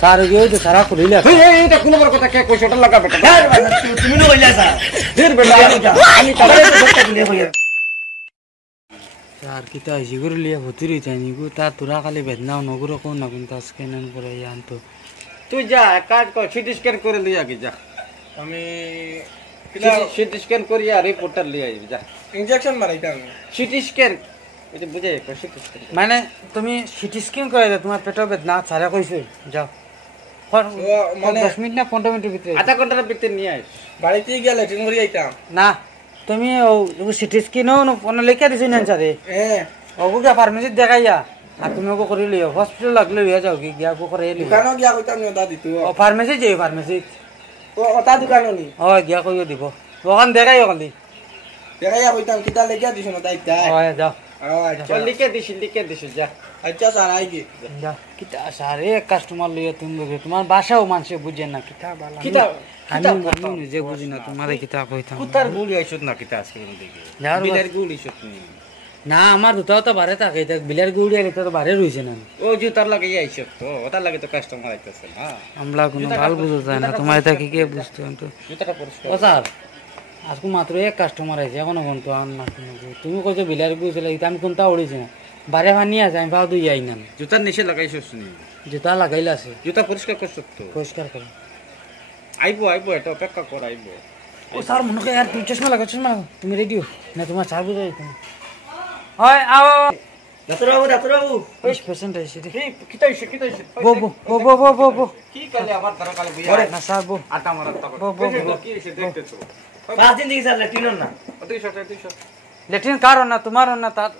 Sir গিয়ে তো সারা করিলে এইটা কোন বড় কথা কে কইছ ওটা লাগা বেটা তুমি নো কইলা স্যার ধীর বেটা আমি তাহলে তো সবটা দিলে কইয়া স্যার কিতা জিগুর লিয়া ভুতুরি চাইনি গো তা তোরা খালি বেদনা নগুরো কোন না কিন্তু স্ক্যান করে ইয়ান তো তুই যা কাজ কর সিটি স্ক্যান করে লিয়া কি যা আমি সিটি স্ক্যান করিয়া রিপোর্টার লিয়া যা ইনজেকশন মারাইতাম সিটি স্ক্যান এটা বুঝে সিটি স্ক্যান মানে তুমি সিটি স্ক্যান করে দাও তোমার পেটের বেদনা সারা কইছে যাও মানে 10 মিনিট না 15 মিনিটের ভিতরে আধা ঘন্টার ভিতরে নিয়ে আইস বাড়িতে গিয়ে ল্যাট্রিন করি আইতাম না তুমি ও সিটি স্ক্যানও কোন লেখা দিছ না স্যারে ওগো গা ফার্মেসি দেখাইয়া আর তুমি ওগো করে লিও হসপিটাল লাগলে লিয়া যাও কি গিয়া ওগো করে লিও দোকানও গিয়া কইতাম না দিতু ও ফার্মেসি যাই ফার্মেসি ও ওটা দোকানও নি ও গিয়া কইও দিব ওখান দেখাই ওখালি দেখাইয়া কইতাম কিতা লেখা দিছ না তাইতা ও যাও আচ্ছা লিখে দিস যা আচ্ছা স্যার আই কি যাও কিতা সারে কাস্টমার লইয়া তুমি তোমার ভাষাও মানুষে বুঝে না কিতা বালা কিতা আমি নিজে বুঝি না তোমারে কিতা কইতাম কুতার গুলি আইছত না কিতা আজকে দেখি বিলের গুলি আইছত নি না আমার দুটাও তো বারে থাকে এটা বিলের গুড়ি আর এটা তো বারে রইছে না ও জুতার লাগে আইছত তো ওটার লাগে তো কাস্টমার আইতাছে না আমরা কোনো ভাল বুঝো যায় না তোমার এটা কি কে বুঝতো তো জুতাটা পরিষ্কার ও স্যার আজকে মাত্র এক কাস্টমার আছে এখনো কোনটা আন না তুমি কইছো বিলের গুড়ি ছিল এটা আমি কোনটা উড়িছে না বারে ভানি আছে আমি ভাও দুই আই না জুতার নিচে লাগাইছস নি জুতা লাগাইলা আছে জুতা পরিষ্কার করছ তো পরিষ্কার করো আইবো এটা অপেক্ষা কর আইবো ও স্যার মনে করে আর তুমি চশমা লাগাও তুমি রেডি হো না তোমার চা বুঝাই তুমি হয় আও ডাক্তার বাবু ওই পেশেন্ট আছে রে কিতা হইছে বো কি কালে আমার দ্বারা কালে বুঝা না স্যার বো আটা মারা তা বো কি হইছে দেখতে তো 5 দিন থেকে স্যার ল্যাট্রিন না 200 লেট্রিন কারো না তোমার না তার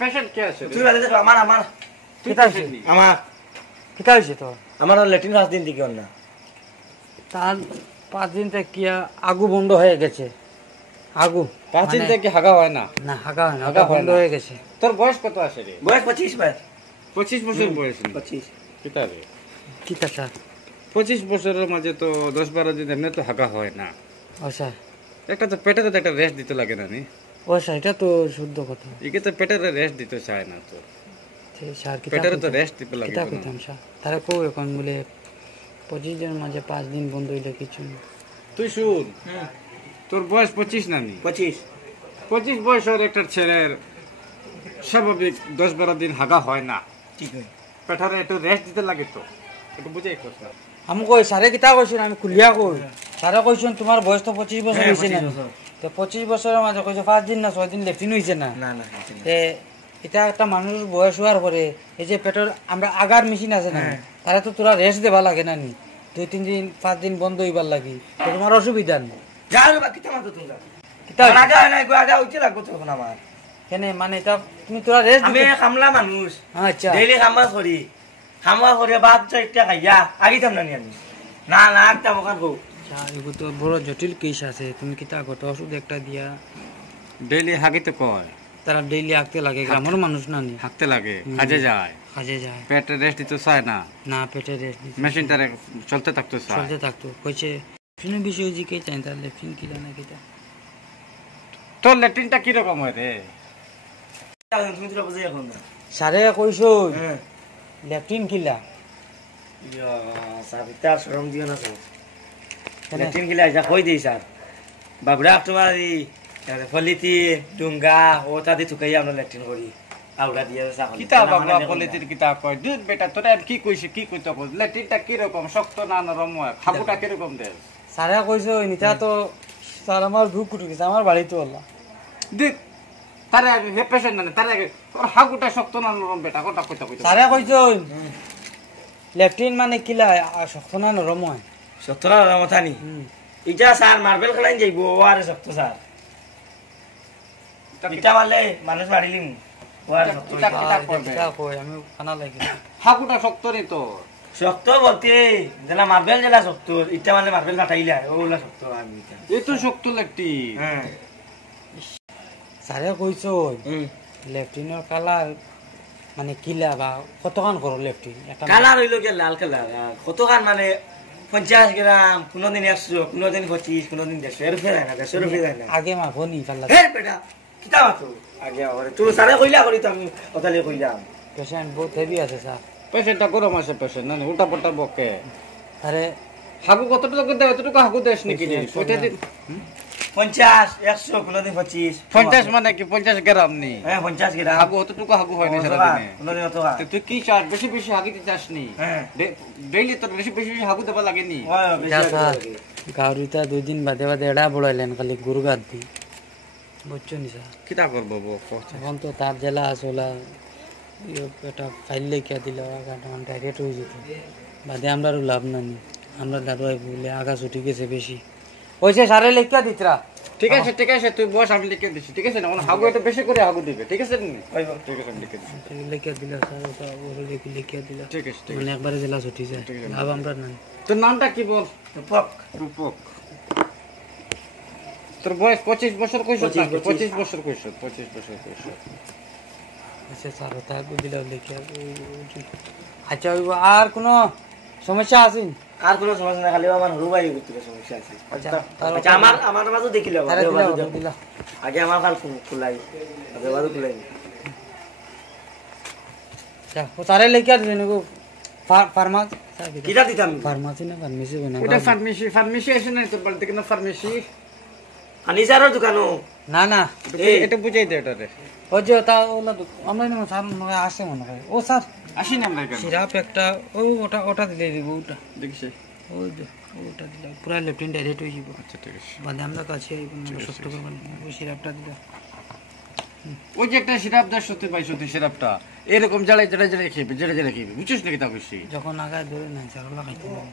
পেশেন্ট কে আছে তুই বলে দেখো আমার কিতা হইছে আমার কিতা হইছে তো আমার ল্যাট্রিন 5 দিন থেকে না তার 5 দিন থেকে কি আগু বন্ধ হয়ে গেছে আগু 5 দিন থেকে হাগা হয় না না হাগা হয় না হাগা বন্ধ হয়ে গেছে তোর বয়স কত আছে রে বয়স 25 ভাই 25 বছর বয়স 25 কিতা রে কিতা স্যার 25 বছরের মাঝে তো 10-12 দিন এমনি তো হাগা হয় না ও স্যার একটা তো পেটে তো একটা রেস্ট দিতে লাগে না নি ও স্যার এটা তো শুদ্ধ কথা একে তো পেটের রেস্ট দিতে চায় না তো স্যার কিতা পেটের তো রেস্ট দিতে লাগে কিতা কইতাম স্যার তারা কো এখন বলে 25 জন মাঝে 5 দিন বন্ধ হইলে কিছু না তুই শুন তোর বয়স 25 না নি 25 বয়সের একটা ছেলের স্বাভাবিক 10-12 দিন হাগা হয় না ঠিক আছে পেটারে একটু রেস্ট দিতে লাগে তো একটু বুঝাই কস না আমি কই সারে কিতা কইছেন আমি খুলিয়া কই সারে কইছেন তোমার বয়স তো 25 বছর হইছে না তো 25 বছরের মাঝে কইছো 5 দিন না 6 দিন লেফটিন হইছে না না তে এটা একটা মানুষের বয়স হওয়ার পরে এই যে পেটের আমরা আগার মেশিন আছে না তারা তো তোরা রেস্ট দেবা লাগে না নি 2-3 দিন 5 দিন বন্ধ হইবার লাগি তো তোমার অসুবিধা নেই যাও বাকি তোমার তো তুমি কিতা আগা নাই গো আগা উঠে লাগবো তখন আমার কেনে মানে এটা তুমি তোরা রেস্ট আমি খামলা মানুষ আচ্ছা ডেইলি খামা করি বাদ চাইটা খাইয়া আগিতাম না আমি না না একটা মকান কো আচ্ছা এগো তো বড় জটিল কেস আছে তুমি কিতা করতে ওষুধ একটা দিয়া ডেইলি হাগিতে কয় তারা ডেইলি আঁকতে লাগে গ্রামের মানুষ না নি হাঁকতে লাগে কাজে যায় কাজে যায় পেটে রেস্ট দিতে চায় না না পেটে রেস্ট মেশিনটা চলতে থাকতে চায় চলতে থাকতো কইছে লেফটিনের বিষয়ে জি কে চাই তার লেফটিন কিলা না কিটা তোর ল্যাট্রিনটা কিরকম হয় রে তুমি তো বুঝে এখন না সারে কইছো লেফটিন কিলা ইয়া সাবিতা শরম দিও না তো ল্যাট্রিন গিলা যা কই দেই স্যার বাবড়া তোমার এই ফলিতি ডুঙ্গা ওটা দি থুকাই আমরা ল্যাট্রিন করি আউড়া দিয়া সাকল কিতা বাবা পলিটির কিতা কয় দুধ বেটা তোরা কি কইছে কি কইতো কই ল্যাট্রিনটা কিরকম শক্ত না নরম হয় খাবুটা কিরকম দে সারে কইছো নিতা তো স্যার আমার ভুক উঠে গেছে আমার বাড়িতে হল্লা দেখ তারে আগে হে পেশেন্ট না তারে আগে তোর হাগুটা শক্ত না নরম বেটা কোটা কইতো কইতো সারে কইছো লেফটিন মানে কিলা শক্ত না নরম হয় সত্তরা মাথা নি ইটা স্যার মার্বেল খেলাইন যাইবো আরে শক্ত স্যার ইটা মারলে মানুষ মারিলিম ওয়ারে শক্ত কিতা কই আমি খানা লাগি হাগুটা শক্ত রে তো শক্ত বলতে যেলা মার্বেল যেলা শক্ত ইটা মানে মার্বেল ফাটাইলা ওলা শক্ত আমি এই তো শক্ত লাগতি হ্যাঁ সারে কইছো লেফটিনের কালার মানে কিলা বা কতখান করো লেফটিন কালার হইল গে লাল কালার কতখান মানে 50 গ্রাম কোনদিন 100 কোনদিন 25 কোনদিন 150 এর ফেরা না 100 এর ফেরা না আগে মা ফোনি কালার হে বেটা কিতা মাতো আগে ওরে তুই সারে কইলা করি তো আমি কথালে কইলাম পেশেন্ট বহুত হেভি আছে স্যার পেশেন্টটা গরম আছে পেশেন্ট না উল্টা পাল্টা বকে আরে হাগু কতটুকু দেয় এতটুকু হাগু দেশ নাকি প্রতিদিন 50 100 কোনদিন 25 50 মানে কি 50 গ্রাম নি হ্যাঁ 50 গ্রাম হাগু অতটুকু হাগু হয় না সারাদিনে কোনদিন অত তো তুই কি চাস বেশি বেশি হাগিতে চাস নি হ্যাঁ ডেইলি তোর বেশি বেশি হাগু দেবা লাগে নি হয় বেশি স্যার গাউরিটা 2 দিন বাদে বাদে এড়া বড়াইলেন খালি গুরু গাদ দি বুঝছো নি স্যার কিতা করব এখন তো তার জেলা আসলা এটা ফাইল লেখা দিল ডাইরেক্ট হয়ে যেত বাদে আমরা লাভ না নি আমরা দাদু বলে আগা ছুটি গেছে বেশি ওইসে সারে লেখা দিতরা ঠিক আছে তুই বস আমি লিখে দিছি ঠিক আছে না হাগু একটু বেশি করে হাগু দিবে ঠিক আছে নি ঠিক আছে আমি লিখে দিছি লেখা দিল স্যার ওটা ওরে লেখা দিল ঠিক আছে মানে একবারে জেলা ছুটি যায় লাভ আমরা না তোর নামটা কি বল রূপক রূপক তোর বয়স 25 বছর কইছ 25 বছর কইছ 25 বছর কইছ আচ্ছা স্যার ওটা দিল লেখা আচ্ছা আর কোনো সমস্যা আছে আর কোনো সমস্যা না খালি আমার হরু ভাই ভিতরে সমস্যা আছে আচ্ছা আমার মাঝে দেখিল আগে আমার কাল খুলাই আগে বাজু খুলাই আচ্ছা ও তারে লেখা দিলেন গো ফার্মা কিটা দিতাম ফার্মাসি না ফার্মেসি বনা ওটা ফার্মেসি আছে না তোর বাড়িতে কিনা ফার্মেসি আনিসারের দোকানও না না এটা বুঝাই দে এটা রে ও যে ওটা ওলা আমরা না স্যার মনে হয় আসে মনে হয় ও স্যার আসি না আমরা এখানে সিরাপ একটা ও ওটা দিলে দিব ওটা দেখিস ওই যে ওটা দিলে পুরা লেফটেন্ট ডাইরেক্ট হয়ে যাব আচ্ছা ঠিক আছে বাদে আমরা কাছে সত্য করবেন ওই সিরাপটা দিলে ওই যে একটা সিরাপ দাস সত্যি পাই সত্যি সিরাপটা এরকম জড়াই খেয়ে বুঝছিস নাকি তা খুশি যখন আগায় ধরে না স্যার ওলা খাইতে হবে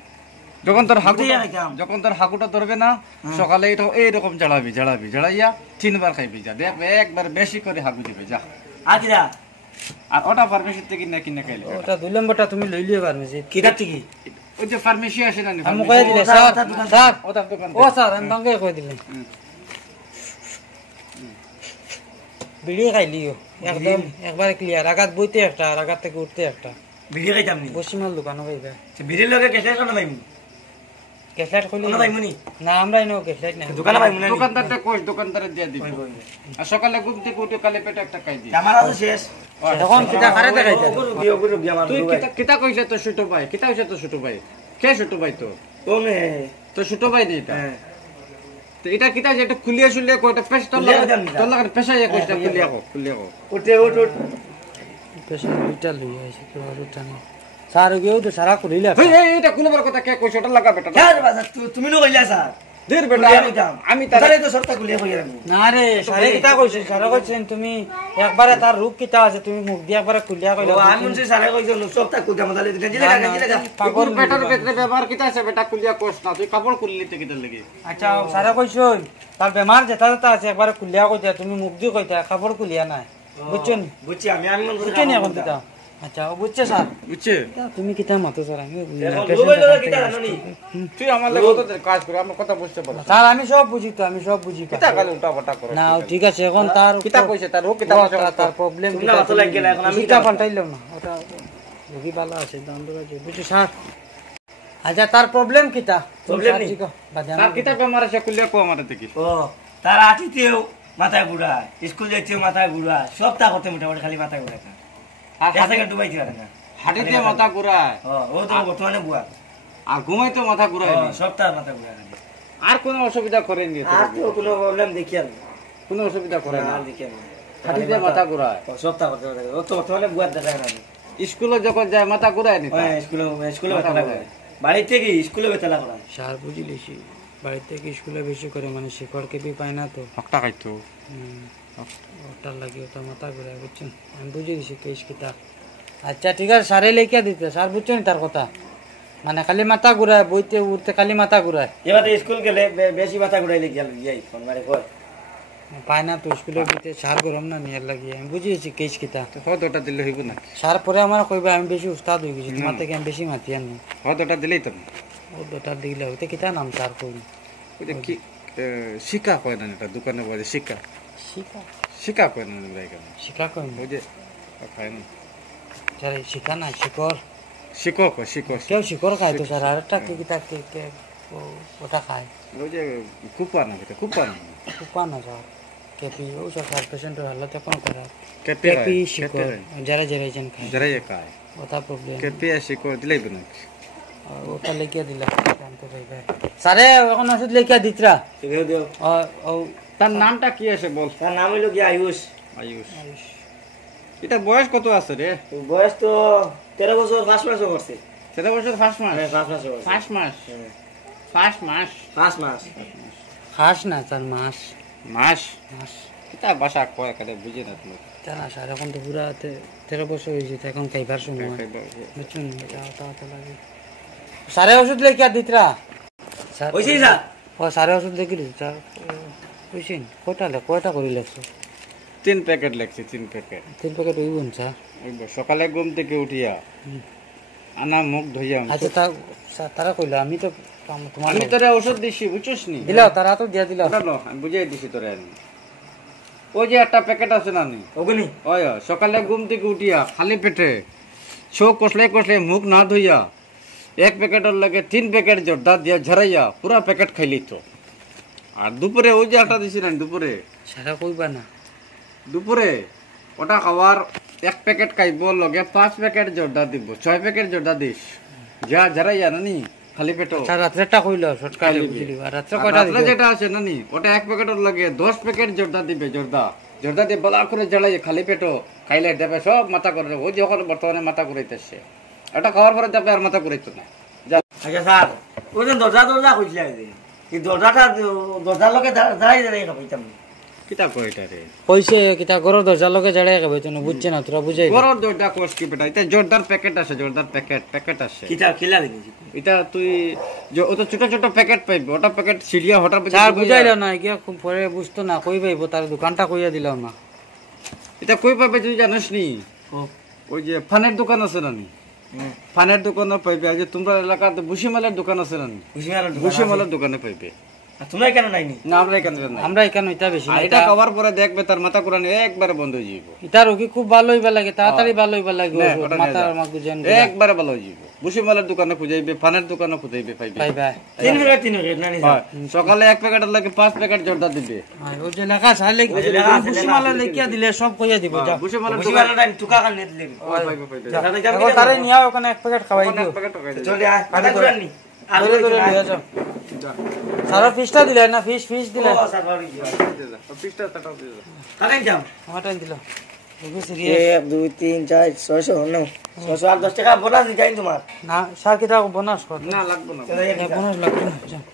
যখন তোর হাগুটা ধরবে না সকালে এটা এইরকম জ্বাড়াইয়া 3 বার খাইবি যা দেখ একবার বেশি করে হাগু দিবে যা আর কিটা আর ওটা ফার্মেসি থেকে কিনা খাইলে ওটা 2 নম্বরটা তুমি লইলিও ফার্মেসি কিটা ঠিকই ওই যে ফার্মেসি আসে না আমি কই দিলে স্যার ওটা দোকান ও স্যার আমি ভাঙ্গে কই দিলে বিড়ি খাইলিও একদম একবার ক্লিয়ার আগাত বইতে একটা আর আগাত থেকে উঠতে একটা ভিডিও খাইতাম নি বসিমাল দোকানও পাইবা ভিডিওর লগে কেটে কোন মাইমু ক্যাসেট খুলি কোন মাইমু নি না আমরা ইনো ক্যাসেট না দোকানে মাইমু না দোকানদারটা কই দোকানদারে দিয়ে দিবি আর সকালে ঘুম থেকে উঠে কালে পেটে একটা খাই দিই আমার আছে শেষ তখন কিটা খারে দেখাইতে ওগুলো আমার তুই কিতা কইছে তো ছোট ভাই কিতা হইছে তো ছোট ভাই কে ছোট ভাই তো কোন তো ছোট ভাই দিটা হ্যাঁ তো এটা কিতা যে এটা খুলিয়া শুলিয়া কয়টা পেশ তোর লাগা পেশাইয়া কইটা খুলিয়া কো উঠে উঠ পেশেন্ট দুইটা লই আইছে তো আর উঠা না স্যার গেও তো সারা করিলা এই এটা খুলবার কথা কে কইছে ওটা লাগা বেটা কেন বাসা তুমি নো কইলা স্যার দের বেটা আমি তারে তো সরতা কুলিয়া কইরা না রে সারে কিটা কইছিস সারা কইছেন তুমি একবারে তার রূপ কিটা আছে তুমি মুখ দিয়ে একবারে খুলিয়া কইলা ও আমি মনসে সারে কইছো সরতা কুলিয়া মদালে গঞ্জি লাগা পাগল বেটার ক্ষেত্রে ব্যবহার কিতা আছে বেটা খুলিয়া কোস না তুই কাপড় খুললি তে কিটা লাগি আচ্ছা সারা কইছো তার বেমার যেটা যেটা আছে একবারে খুলিয়া কইতা তুমি মুখ দিয়ে কইতা কাপড় খুলিয়া নাই বুঝছেন বুঝছি আমি মন করে বুঝছেন এখন কিটা আচ্ছা ও বুঝছে স্যার বুঝছে তুমি কিটা মতো স্যার আমি তুই আমার লাগে তো কাজ করে আমার কথা বুঝতে পারছ স্যার আমি সব বুঝি তো আমি সব বুঝি কিতা গালে উল্টা পাল্টা করো না ঠিক আছে এখন তার কিতা কইছে তার ও কিতা তার প্রবলেম তুমি না মতো লাগ গেল এখন আমি কিতা পাল্টাইলাম না ওটা রোগী ভালো আছে দাম ধরে বুঝছো স্যার আচ্ছা তার প্রবলেম কিতা প্রবলেম নেই তার কিতা বেমার আছে খুলিয়া কো আমারে দেখি ও তার আটিতেও মাথায় বুড়া স্কুল যাইতেও মাথায় বুড়া সব তা করতে মোটামুটি খালি মাথায় বুড়া আর হাতে ডুবাইতে পারে না হাঁটিতে মাথা ঘুরায় ও তো বর্তমানে বুয়া আর ঘুমাইতে মাথা ঘুরায় সব তার মাথা বুড়া আর কোনো অসুবিধা করেনি আর তো কোনো প্রবলেম দেখি আর কোনো অসুবিধা করে না আর দেখি আর হাঁটিতে মাথা ঘুরায় সব তা করতে পারে ও তো বর্তমানে বুয়া দেখা না স্কুলে যখন যায় মাথা ঘুরায় নি স্কুলে বেতলা করে বাড়িতে কি স্কুলে বেতলা করে স্যার বুঝিলিছি বাড়ি থেকে স্কুলে বেশি করে মানে শিকড়কে বি পায় না তো হকটা খাইতো ওটার লাগে ওটা মাথা ঘুরায় বুঝছেন আমি বুঝে দিছি কেস কিতা আচ্ছা ঠিক আছে স্যারে লেখা দিতে স্যার বুঝছেন তার কথা মানে খালি মাথা ঘুরায় বইতে উঠতে খালি মাথা ঘুরায় এবার স্কুল গেলে বেশি মাথা ঘুরাইলে গেল যাই ফোন মারে কর পায় না তো স্কুলে বইতে সার গরম না নিয়ে লাগিয়ে আমি বুঝিয়েছি কেস কিতা হদ ওটা দিলে হইব না সার পরে আমার কইবা আমি বেশি উস্তাদ হয়ে গেছি তোমার থেকে আমি বেশি মাতি আনি হদ ওটা দিলেই তো ও দুটা দিলে হইতে কিতা নাম স্যার কই ওই যে কি শিকা কয় না এটা দোকানে বলে শিকা শিকা শিকা কয় না লাইকা শিকা কই ওই যে খায় না স্যার শিকা না শিকড় শিকো কয় শিকো কেউ শিকড় খায় তো স্যার আর একটা কি কিতা ওটা খায় ওই যে কুপা না কুপা না কুপা না স্যার কেপি ওসব সার পেশেন্টের হালত এখন করা কেপি কেপি শিকড় যারা যারাইছেন খায় যারা কায় ওটা প্রবলেম কেপি শিকড় দিলেই তো নাকি ওটা লেখিয়া দিলাম জানতে পাইবে স্যারে এখন ওষুধ লেখিয়া দিতরা দিও দিও ও তার নামটা কি আছে বল তার নাম হইলো কি আয়ুষ আয়ুষ এটা বয়স কত আছে রে বয়স তো 13 বছর 5 মাসও করছে 13 বছর ফার্স্ট মাস হ্যাঁ 5 মাসও করছে ফার্স্ট মাস হ্যাঁ, ফার্স্ট মাস 5 মাস হাস না তার মাস মাস মাস এটা ভাষা কয় কালে বুঝি না তুমি জানা স্যার এখন তো পুরা 13 বছর হয়েছে তো এখন খাইবার সময় বুঝছেন এটা ওটা লাগে স্যারে ওষুধ লেখিয়া দিতরা স্যার হইছে স্যার ও স্যারে ওষুধ লেখিলি স্যার বুঝছেন কয়টা করে লাগছে 3 প্যাকেট লাগছে 3 প্যাকেট 3 প্যাকেট ওই বোন স্যার সকালে ঘুম থেকে উঠিয়া আনা মুখ ধুইয়া আচ্ছা তারা কইলো আমি তো তোমার আমি তোরে ওষুধ দিছি বুঝছিস নি দিলাও তারা তো দিয়া দিলাও না আমি বুঝাই দিছি তোরে আমি ওই যে একটা প্যাকেট আছে না নি ওগুনি ওই সকালে ঘুম থেকে উঠিয়া খালি পেটে চোখ কষলে কষলে মুখ না ধুইয়া 1 প্যাকেটের লাগে 3 প্যাকেট জর্দা দিয়া ঝরাইয়া পুরা প্যাকেট খাইলি তো আর দুপুরে ওই যে আটা দিছি না দুপুরে সারা কইবা না দুপুরে ওটা খাওয়ার 1 প্যাকেট খাইব লগে 5 প্যাকেট জর্দা দিব 6 প্যাকেট জর্দা দিস যা ঝরাইয়া নানি খালি পেটো স্যার রাত্রেটা কইলো শর্টকাটে বুঝলি আর রাত্রে আর কয়টা রাত্রে যেটা আছে নানি ওটা 1 প্যাকেটের লাগে 10 প্যাকেট জর্দা দিবে জর্দা দিয়ে বলা করে জ্বালাই খালি পেটো খাইলে দেবে সব মাথা করে ও যখন বর্তমানে মাথা করাইতেছে এটা খাওয়ার পরে দেবে আর মাথা করাইতো না যা আচ্ছা স্যার ওই যে দরজা কইছিলা এই দরজার লগে দাঁড়াই খাইতাম কিতা কয় এটা রে কইছে কিতা গরর দরজা লগে জড়াই খাবে তো বুঝছে না তোরা বুঝাই বড় জর্দা কোষ কি বেটা এটা জর্দার প্যাকেট আছে জর্দার প্যাকেট আছে কিটা কিলা দেখি এটা তুই ও তো ছোট ছোট প্যাকেট পাইবি ওটা প্যাকেট সিরিয়া হঠাৎ স্যার বুঝাইলো না কি খুব পরে বুঝতো না কই পাইবো তার দোকানটা কইয়া দিলাও না এটা কই পাবে তুই জানিস নি ওই যে ফানের দোকান আছে না নি ফানের দোকানে পাইবে আর যে তোমরা এলাকাতে বুসিমালের দোকান আছে না নি বুসিমালের দোকানে পাইবে তোমরা কেন নাইনি না আমরা এখানে নাই আমরা এখানে এটা বেশি আর এটা কভার পরে দেখবে তার মাথা কোরআন একবারে বন্ধ হয়ে যাইব এটা রোগী খুব ভালো হইবা লাগে তাড়াতাড়ি ভালো হইবা লাগে না, ওষুধ, ওটা নিয়ে মাথার যাও। মা গুজেন একবারে ভালো হয়ে যাইব বুসিমালের দোকানে খুঁজাইবে ফানের দোকানে খুঁজাইবে পাইবে পাইবা 3 প্যাকেট নানি হয়, সকালে 1 প্যাকেটের লাগে 5 প্যাকেট জর্দা দিবে ওই যে লেখা স্যার বুসিমালা লেখিয়া দিলে সব কইয়া দিব যা বুসিমালের বুঝি দোকানে ভালো নাই টুকা কান নেট লেবি পাইবে এখন তারে নিয়া ওখানে 1 প্যাকেট খাওয়াই দিও প্যাকেট টাকা দিবে চলে আয় কাটা করে নি আর ধরে ধরে নিয়ে যাও স্যার ফিশটা দিলে না ফিশ দিলে স্যার বাড়ি পিসটা টাকা দিয়ে দাও কাটেন যাও আমারটা দিল রোগী সিরিয়াস 1 2 3 4 600 নাও 600 আর 10 টাকা বোনাস দিই তোমার না স্যার কিতা বোনাস কর না লাগবে না বোনাস লাগবে না